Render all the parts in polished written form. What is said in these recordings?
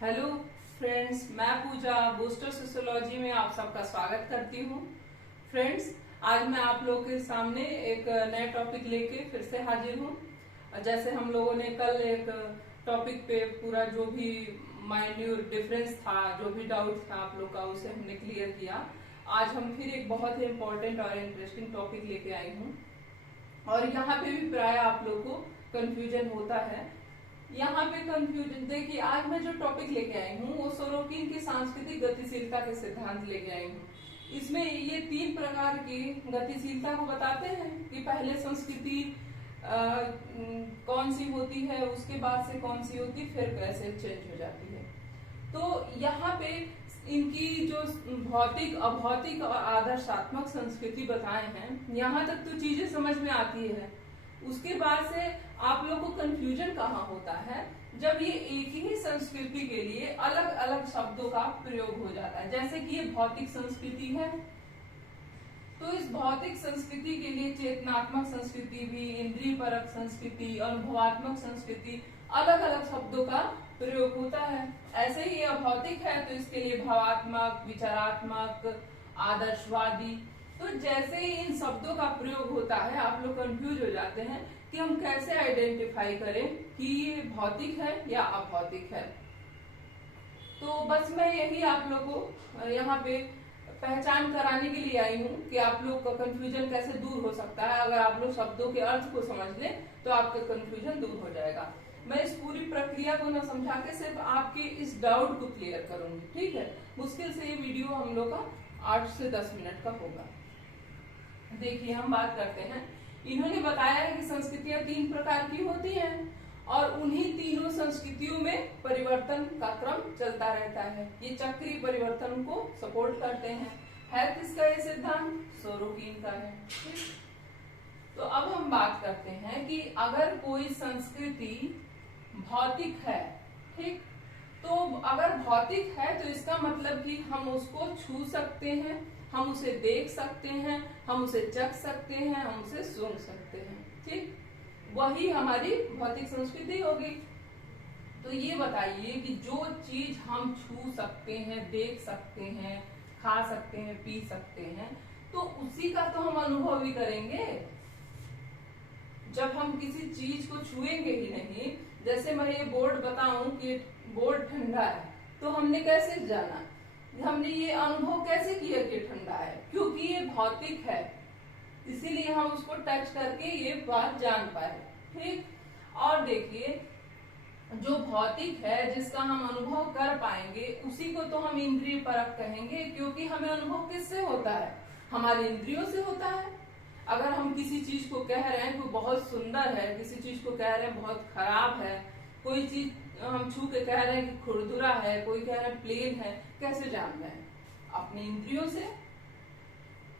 Hello friends, मैं पूजा booster sociology में आप सबका स्वागत करती हूँ। फ्रेंड्स, आज मैं आप लोगों के सामने एक नए टॉपिक लेके फिर से हाजिर हूँ। जैसे हम लोगों ने कल एक टॉपिक पे पूरा जो भी माइन्यूट डिफरेंस था, जो भी डाउट था आप लोग का, उसे हमने क्लियर किया। आज हम फिर एक बहुत ही इम्पोर्टेंट और इंटरेस्टिंग टॉपिक लेके आई हूँ और यहाँ पे भी प्राय आप लोग को कंफ्यूजन होता है। यहाँ पे कंफ्यूजन देखिए, आज मैं जो टॉपिक लेके आई हूँ वो सोरोकिन की सांस्कृतिक गतिशीलता के सिद्धांत लेके आई हूँ। इसमें ये 3 प्रकार की गतिशीलता को बताते हैं कि पहले संस्कृति कौन सी होती है, उसके बाद से कौन सी होती, फिर कैसे चेंज हो जाती है। तो यहाँ पे इनकी जो भौतिक, अभौतिक और आदर्शात्मक संस्कृति बताए हैं, यहाँ तक तो चीजें समझ में आती है। उसके बाद से आप लोगों को कंफ्यूजन कहाँ होता है, जब ये एक ही संस्कृति के लिए अलग अलग शब्दों का प्रयोग हो जाता है। जैसे कि ये भौतिक संस्कृति है, तो इस भौतिक संस्कृति के लिए चेतनात्मक संस्कृति भी, इंद्रिय परक संस्कृति, अनुभवात्मक संस्कृति, अलग अलग शब्दों का प्रयोग होता है। ऐसे ही अभौतिक है तो इसके लिए भावात्मक, विचारात्मक, आदर्शवादी। तो जैसे ही इन शब्दों का प्रयोग होता है, आप लोग कंफ्यूज हो जाते हैं कि हम कैसे आइडेंटिफाई करें कि ये भौतिक है या अभौतिक है। तो बस मैं यही आप लोगों को यहाँ पे पहचान कराने के लिए आई हूँ कि आप लोग का कंफ्यूजन कैसे दूर हो सकता है। अगर आप लोग शब्दों के अर्थ को समझ लें तो आपका कंफ्यूजन दूर हो जाएगा। मैं इस पूरी प्रक्रिया को न समझा के सिर्फ आपके इस डाउट को क्लियर करूंगी, ठीक है। मुश्किल से ये वीडियो हम लोग का 8 से 10 मिनट का होगा। देखिए, हम बात करते हैं। इन्होंने बताया है कि संस्कृतियां 3 प्रकार की होती हैं और उन्हीं तीनों संस्कृतियों में परिवर्तन का क्रम चलता रहता है। ये चक्रीय परिवर्तन को सपोर्ट करते हैं। है किसका ये सिद्धांत? सोरोकिन का है। तो अब हम बात करते हैं कि अगर कोई संस्कृति भौतिक है, ठीक, तो अगर भौतिक है तो इसका मतलब कि हम उसको छू सकते हैं, हम उसे देख सकते हैं, हम उसे चख सकते हैं, हम उसे सूंघ सकते हैं, ठीक, वही हमारी भौतिक संस्कृति होगी। तो ये बताइए कि जो चीज हम छू सकते हैं, देख सकते हैं, खा सकते हैं, पी सकते हैं, तो उसी का तो हम अनुभव भी करेंगे। जब हम किसी चीज को छुएंगे ही नहीं, जैसे मैं ये बोर्ड बताऊं कि बोर्ड ठंडा है, तो हमने कैसे जाना, हमने ये अनुभव कैसे किया कि ठंडा है? क्योंकि ये भौतिक है, इसीलिए हम उसको टच करके ये बात जान पाए, ठीक। और देखिए, जो भौतिक है, जिसका हम अनुभव कर पाएंगे, उसी को तो हम इंद्रिय परक कहेंगे, क्योंकि हमें अनुभव किससे होता है? हमारे इंद्रियों से होता है। अगर हम किसी चीज को कह रहे हैं कि बहुत सुंदर है, किसी चीज को कह रहे हैं बहुत खराब है, कोई चीज हम छू के कह रहे हैं कि खुरदुरा है, कोई कह रहे हैं प्लेन है, कैसे जान रहे हैं? अपनी इंद्रियों से।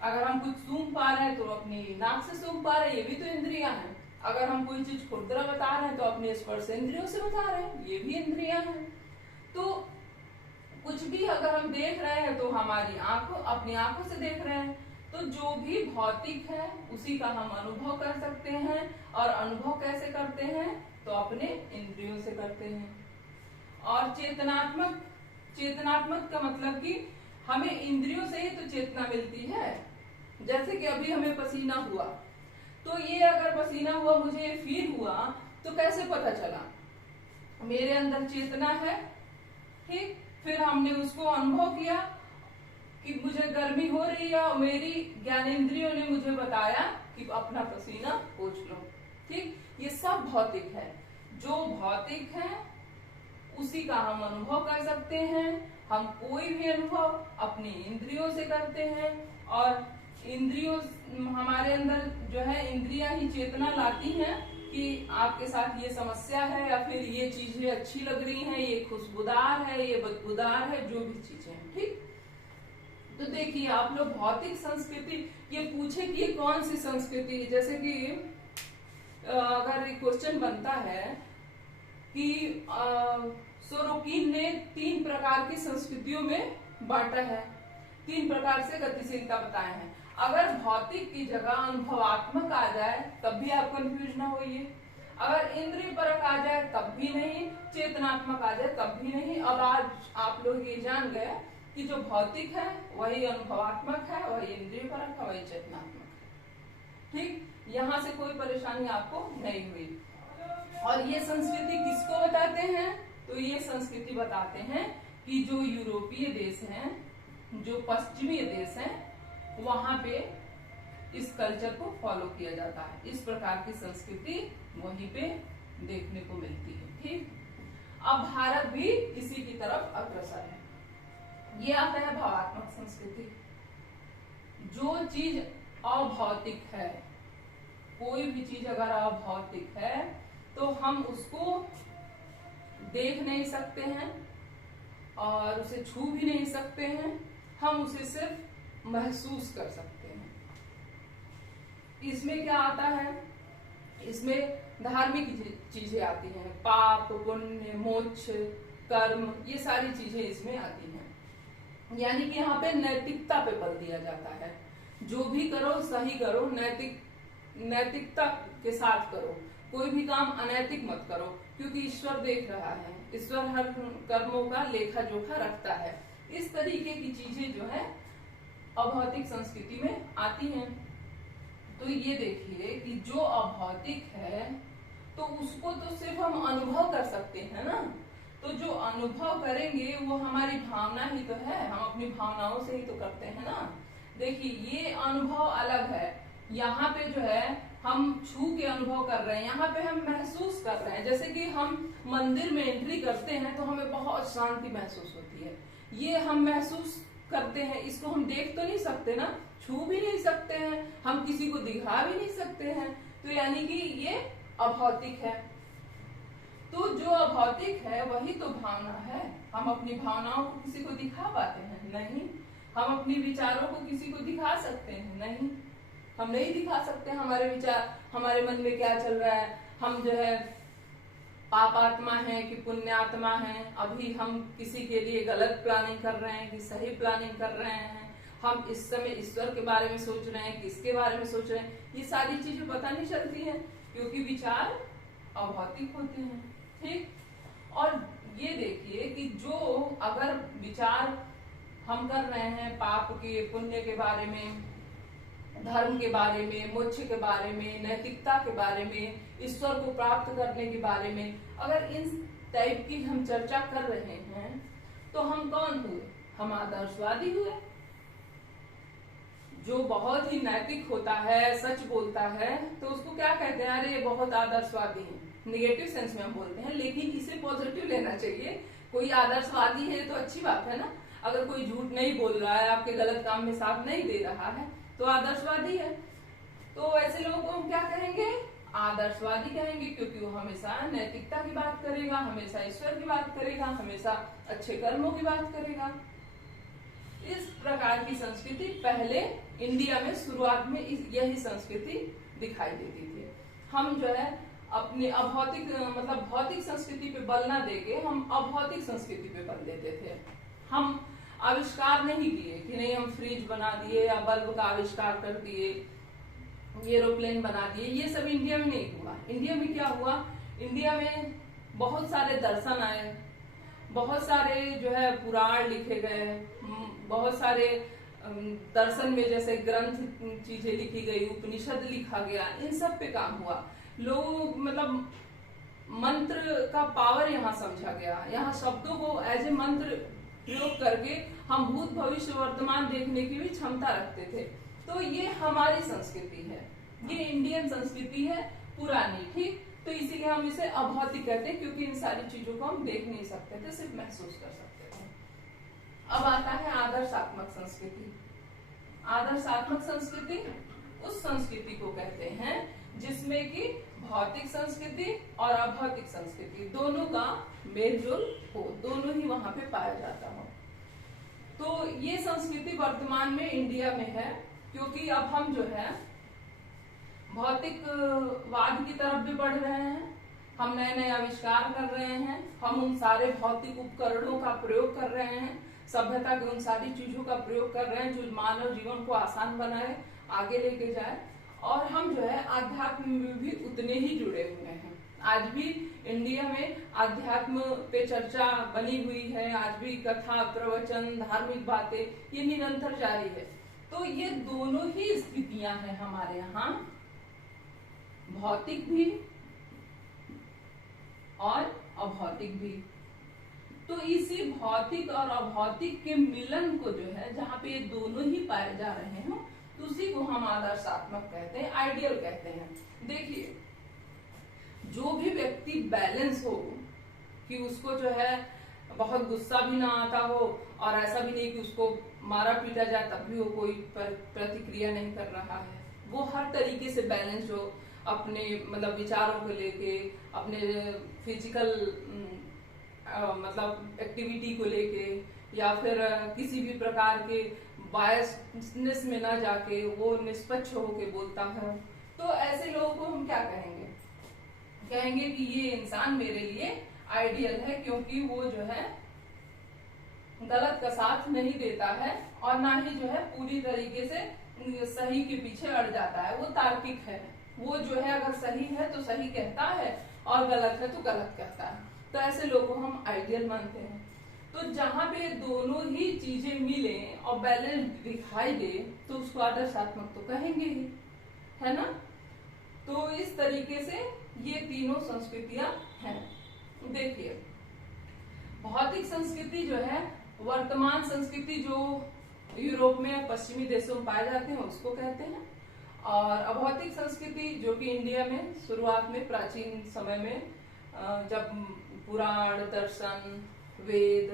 अगर हम कुछ सूंघ पा रहे हैं तो अपनी नाक से सूंघ पा रहे हैं, ये भी तो इंद्रियां हैं। अगर हम कोई चीज खुरदुरा बता रहे हैं तो अपने स्पर्श इंद्रियों से बता रहे हैं, ये भी इंद्रियां हैं। तो कुछ भी अगर हम देख रहे हैं तो हमारी आंखों, अपनी आंखों से देख रहे हैं। तो जो भी भौतिक है उसी का हम अनुभव कर सकते हैं, और अनुभव कैसे करते हैं? तो अपने इंद्रियों से करते हैं। और चेतनात्मक, चेतनात्मक का मतलब कि हमें इंद्रियों से ही तो चेतना मिलती है। जैसे कि अभी हमें पसीना हुआ, तो ये अगर पसीना हुआ, मुझे फील हुआ, तो कैसे पता चला? मेरे अंदर चेतना है, ठीक, फिर हमने उसको अनुभव किया कि मुझे गर्मी हो रही है और मेरी ज्ञानेंद्रियों ने मुझे बताया कि अपना पसीना पोंछ लो, ठीक। ये सब भौतिक है। जो भौतिक है उसी का हम अनुभव कर सकते हैं। हम कोई भी अनुभव अपनी इंद्रियों से करते हैं, और इंद्रियों, हमारे अंदर जो है इंद्रियां ही चेतना लाती हैं कि आपके साथ ये समस्या है, या फिर ये चीजें अच्छी लग रही हैं, ये खुशबूदार है, ये बदबूदार है, जो भी चीजें हैं, ठीक। तो देखिए, आप लोग भौतिक संस्कृति, ये पूछे कि ये कौन सी संस्कृति, जैसे कि अगर क्वेश्चन बनता है कि सोरोकिन ने 3 प्रकार की संस्कृतियों में बांटा है, 3 प्रकार से गतिशीलता बताए हैं। अगर भौतिक की जगह अनुभवात्मक आ जाए तब भी आप कंफ्यूज ना होइए। अगर इंद्रिय परक आ जाए तब भी नहीं, चेतनात्मक आ जाए तब भी नहीं। अब आज आप लोग ये जान गए कि जो भौतिक है वही अनुभवात्मक है, वही इंद्रिय परक है, वही चेतनात्मक है। ठीक, यहाँ से कोई परेशानी आपको नहीं हुई। और ये संस्कृति किसको बताते हैं? तो ये संस्कृति बताते हैं कि जो यूरोपीय देश हैं, जो पश्चिमी देश हैं, वहां पे इस कल्चर को फॉलो किया जाता है। इस प्रकार की संस्कृति वहीं पे देखने को मिलती है। ठीक, अब भारत भी इसी की तरफ अग्रसर है। ये आता है भावात्मक संस्कृति। जो चीज अभौतिक है, कोई भी चीज अगर अभौतिक है तो हम उसको देख नहीं सकते हैं और उसे छू भी नहीं सकते हैं, हम उसे सिर्फ महसूस कर सकते हैं। इसमें क्या आता है? इसमें धार्मिक चीजें आती हैं, पाप, पुण्य, मोक्ष, कर्म, ये सारी चीजें इसमें आती हैं। यानी कि यहाँ पे नैतिकता पे बल दिया जाता है। जो भी करो सही करो, नैतिकता के साथ करो, कोई भी काम अनैतिक मत करो, क्योंकि ईश्वर देख रहा है, ईश्वर हर कर्मों का लेखा जोखा रखता है। इस तरीके की चीजें जो है अभौतिक संस्कृति में आती हैं। तो ये देखिए कि जो अभौतिक है तो उसको तो सिर्फ हम अनुभव कर सकते हैं ना। तो जो अनुभव करेंगे वो हमारी भावना ही तो है, हम अपनी भावनाओं से ही तो करते हैं ना। देखिए ये अनुभव अलग है, यहाँ पे जो है हम छू के अनुभव कर रहे हैं, यहाँ पे हम महसूस कर रहे हैं। जैसे कि हम मंदिर में एंट्री करते हैं तो हमें बहुत शांति महसूस होती है, ये हम महसूस करते हैं। इसको हम देख तो नहीं सकते ना, छू भी नहीं सकते हैं, हम किसी को दिखा भी नहीं सकते हैं, तो यानी कि ये अभौतिक है। तो जो अभौतिक है वही तो भावना है। हम अपनी भावनाओं को किसी को दिखा पाते हैं? नहीं। हम अपने विचारों को किसी को दिखा सकते हैं? नहीं, हम नहीं दिखा सकते हमारे विचार, हमारे मन में क्या चल रहा है। हम जो है पापात्मा है कि पुण्यात्मा है, अभी हम किसी के लिए गलत प्लानिंग कर रहे हैं कि सही प्लानिंग कर रहे हैं, हम इस समय ईश्वर के बारे में सोच रहे हैं, किसके बारे में सोच रहे हैं, ये सारी चीजें पता नहीं चलती हैं, क्योंकि विचार अभौतिक होते हैं। ठीक, और ये देखिए कि जो अगर विचार हम कर रहे हैं पाप के, पुण्य के बारे में, धर्म के बारे में, मोक्ष के बारे में, नैतिकता के बारे में, ईश्वर को प्राप्त करने के बारे में, अगर इन टाइप की हम चर्चा कर रहे हैं तो हम कौन हुए? हम आदर्शवादी हुए। जो बहुत ही नैतिक होता है, सच बोलता है, तो उसको क्या कहते हैं? अरे ये बहुत आदर्शवादी है। निगेटिव सेंस में हम बोलते हैं, लेकिन इसे पॉजिटिव लेना चाहिए। कोई आदर्शवादी है तो अच्छी बात है ना। अगर कोई झूठ नहीं बोल रहा है, आपके गलत काम में साथ नहीं दे रहा है, तो आदर्शवादी है। तो ऐसे लोगों को हम क्या कहेंगे? आदर्शवादी कहेंगे, क्योंकि वो हमेशा नैतिकता की बात करेगा, हमेशा ईश्वर की बात करेगा, हमेशा अच्छे कर्मों की बात करेगा। इस प्रकार की संस्कृति पहले इंडिया में शुरुआत में यही संस्कृति दिखाई देती थी। हम जो है अपनी अभौतिक मतलब भौतिक संस्कृति पे बल ना देके हम अभौतिक संस्कृति पे बल देते थे। हम आविष्कार नहीं किए कि नहीं हम फ्रिज बना दिए या बल्ब का आविष्कार कर दिए, एरोप्लेन बना दिए, ये सब इंडिया में नहीं हुआ। इंडिया में क्या हुआ? इंडिया में बहुत सारे दर्शन आए, बहुत सारे जो है पुराण लिखे गए, बहुत सारे दर्शन में जैसे ग्रंथ चीजें लिखी गई, उपनिषद लिखा गया, इन सब पे काम हुआ। लोग मतलब मंत्र का पावर यहाँ समझा गया। यहाँ शब्दों को एज ए मंत्र प्रयोग करके हम भूत भविष्य वर्तमान देखने की भी क्षमता रखते थे। तो ये हमारी संस्कृति है, ये इंडियन संस्कृति है पुरानी। ठीक, तो इसीलिए हम इसे अभौतिक कहते हैं, क्योंकि इन सारी चीजों को हम देख नहीं सकते थे, सिर्फ महसूस कर सकते थे। अब आता है आदर्शात्मक संस्कृति। आदर्शात्मक संस्कृति उस संस्कृति को कहते हैं जिसमें कि भौतिक संस्कृति और अभौतिक संस्कृति दोनों का मेलजोल हो, दोनों ही वहां पे पाया जाता हो। तो ये संस्कृति वर्तमान में इंडिया में है, क्योंकि अब हम जो है भौतिकवाद की तरफ भी बढ़ रहे हैं, हम नए नए आविष्कार कर रहे हैं, हम उन सारे भौतिक उपकरणों का प्रयोग कर रहे हैं, सभ्यता की उन सारी चीजों का प्रयोग कर रहे हैं जो मानव जीवन को आसान बनाए, आगे लेके जाए। और हम जो है आध्यात्म में भी उतने ही जुड़े हुए हैं। आज भी इंडिया में अध्यात्म पे चर्चा बनी हुई है, आज भी कथा प्रवचन धार्मिक बातें ये निरंतर जारी है। तो ये दोनों ही स्थितियां हैं हमारे यहाँ, भौतिक भी और अभौतिक भी। तो इसी भौतिक और अभौतिक के मिलन को जो है, जहाँ पे ये दोनों ही पाए जा रहे हो, तो उसी को हम आदर्शात्मक कहते हैं, आइडियल कहते हैं। देखिए, जो भी व्यक्ति बैलेंस हो, कि उसको जो है बहुत गुस्सा भी ना आता हो और ऐसा भी नहीं कि उसको मारा पीटा जाए तब भी वो कोई प्रतिक्रिया नहीं कर रहा है, वो हर तरीके से बैलेंस हो, अपने मतलब विचारों को लेके, अपने फिजिकल मतलब एक्टिविटी को लेके, या फिर किसी भी प्रकार के बायसनेस में ना जाके वो निष्पक्ष होके बोलता है, तो ऐसे लोगों को हम क्या कहेंगे? कहेंगे कि ये इंसान मेरे लिए आइडियल है, क्योंकि वो जो है गलत का साथ नहीं देता है और ना ही जो है पूरी तरीके से सही के पीछे अड़ जाता है, वो तार्किक है। वो जो है अगर सही है तो सही कहता है और गलत है तो गलत कहता है। तो ऐसे लोगों को हम आइडियल मानते हैं। तो जहां पे दोनों ही चीजें मिले और बैलेंस दिखाई दे तो उसको आदर्शात्मक तो कहेंगे ही, है ना। तो इस तरीके से ये तीनों संस्कृतियां हैं। देखिए, भौतिक संस्कृति जो है, वर्तमान संस्कृति जो यूरोप में पश्चिमी देशों में पाए जाते हैं उसको कहते हैं, और अभौतिक संस्कृति जो कि इंडिया में शुरुआत में प्राचीन समय में जब पुराण, दर्शन, वेद,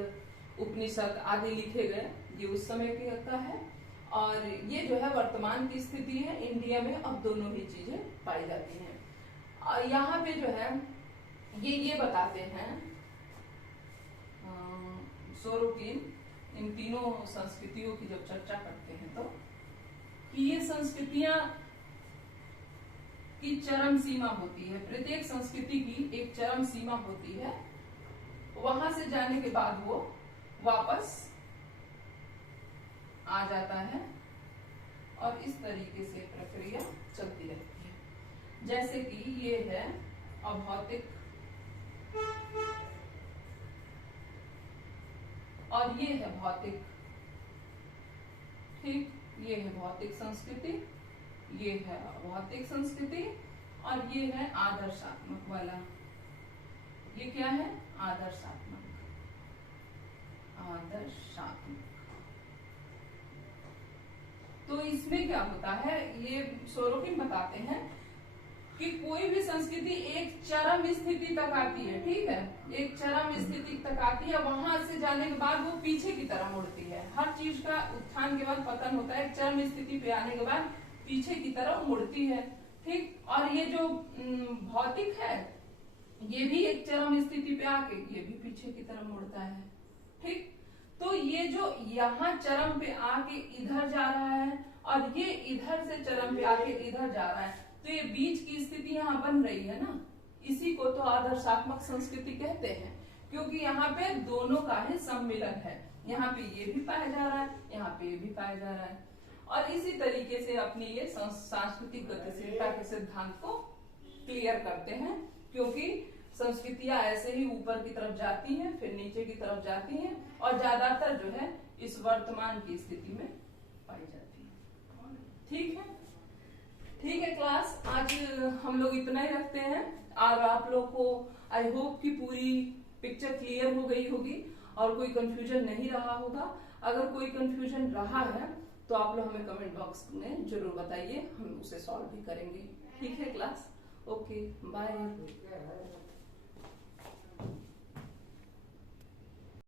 उपनिषद आदि लिखे गए, ये उस समय का है। और ये जो है वर्तमान की स्थिति है, इंडिया में अब दोनों ही चीजें पाई जाती हैं। यहाँ पे जो है ये बताते हैं सोरोकिन, इन तीनों संस्कृतियों की जब चर्चा करते हैं तो, कि ये संस्कृतियां की चरम सीमा होती है, प्रत्येक संस्कृति की एक चरम सीमा होती है, वहां से जाने के बाद वो वापस आ जाता है और इस तरीके से प्रक्रिया चलती रहती है। जैसे कि ये है अभौतिक और ये है भौतिक, ठीक, ये है भौतिक संस्कृति, ये है अभौतिक संस्कृति और ये है आदर्शात्मक वाला। ये क्या है? आदर्शात्मक। आदर्शात्मक। तो इसमें क्या होता है, ये सोरोकिन बताते हैं कि कोई भी संस्कृति एक चरम स्थिति तक आती है, ठीक है, एक चरम स्थिति तक आती है, वहां से जाने के बाद वो पीछे की तरह मुड़ती है। हर चीज का उत्थान के बाद पतन होता है, एक चरम स्थिति पे आने के बाद पीछे की तरह मुड़ती है, ठीक। और ये जो भौतिक है, ये भी एक चरम स्थिति पे आके ये भी पीछे की तरफ मुड़ता है, ठीक। तो ये जो यहाँ चरम पे आके इधर जा रहा है और ये इधर से चरम पे आके इधर जा रहा है, तो ये बीच की स्थिति यहाँ बन रही है ना, इसी को तो आदर्शात्मक संस्कृति कहते हैं, क्योंकि यहाँ पे दोनों का ही सम्मिलन है। यहाँ पे ये भी पाया जा रहा है, यहाँ पे ये भी पाया जा रहा है, और इसी तरीके से अपनी ये सांस्कृतिक गतिशीलता के सिद्धांत को क्लियर करते हैं, क्योंकि संस्कृतियां ऐसे ही ऊपर की तरफ जाती हैं, फिर नीचे की तरफ जाती हैं, और ज्यादातर जो है इस वर्तमान की स्थिति में पाई जाती है। ठीक है, ठीक है क्लास, आज हम लोग इतना ही रखते हैं, और आप लोग को आई होप कि पूरी पिक्चर क्लियर हो गई होगी और कोई कंफ्यूजन नहीं रहा होगा। अगर कोई कंफ्यूजन रहा है तो आप लोग हमें कमेंट बॉक्स में जरूर बताइए, हम उसे सॉल्व भी करेंगे। ठीक है क्लास, ओके, बाय।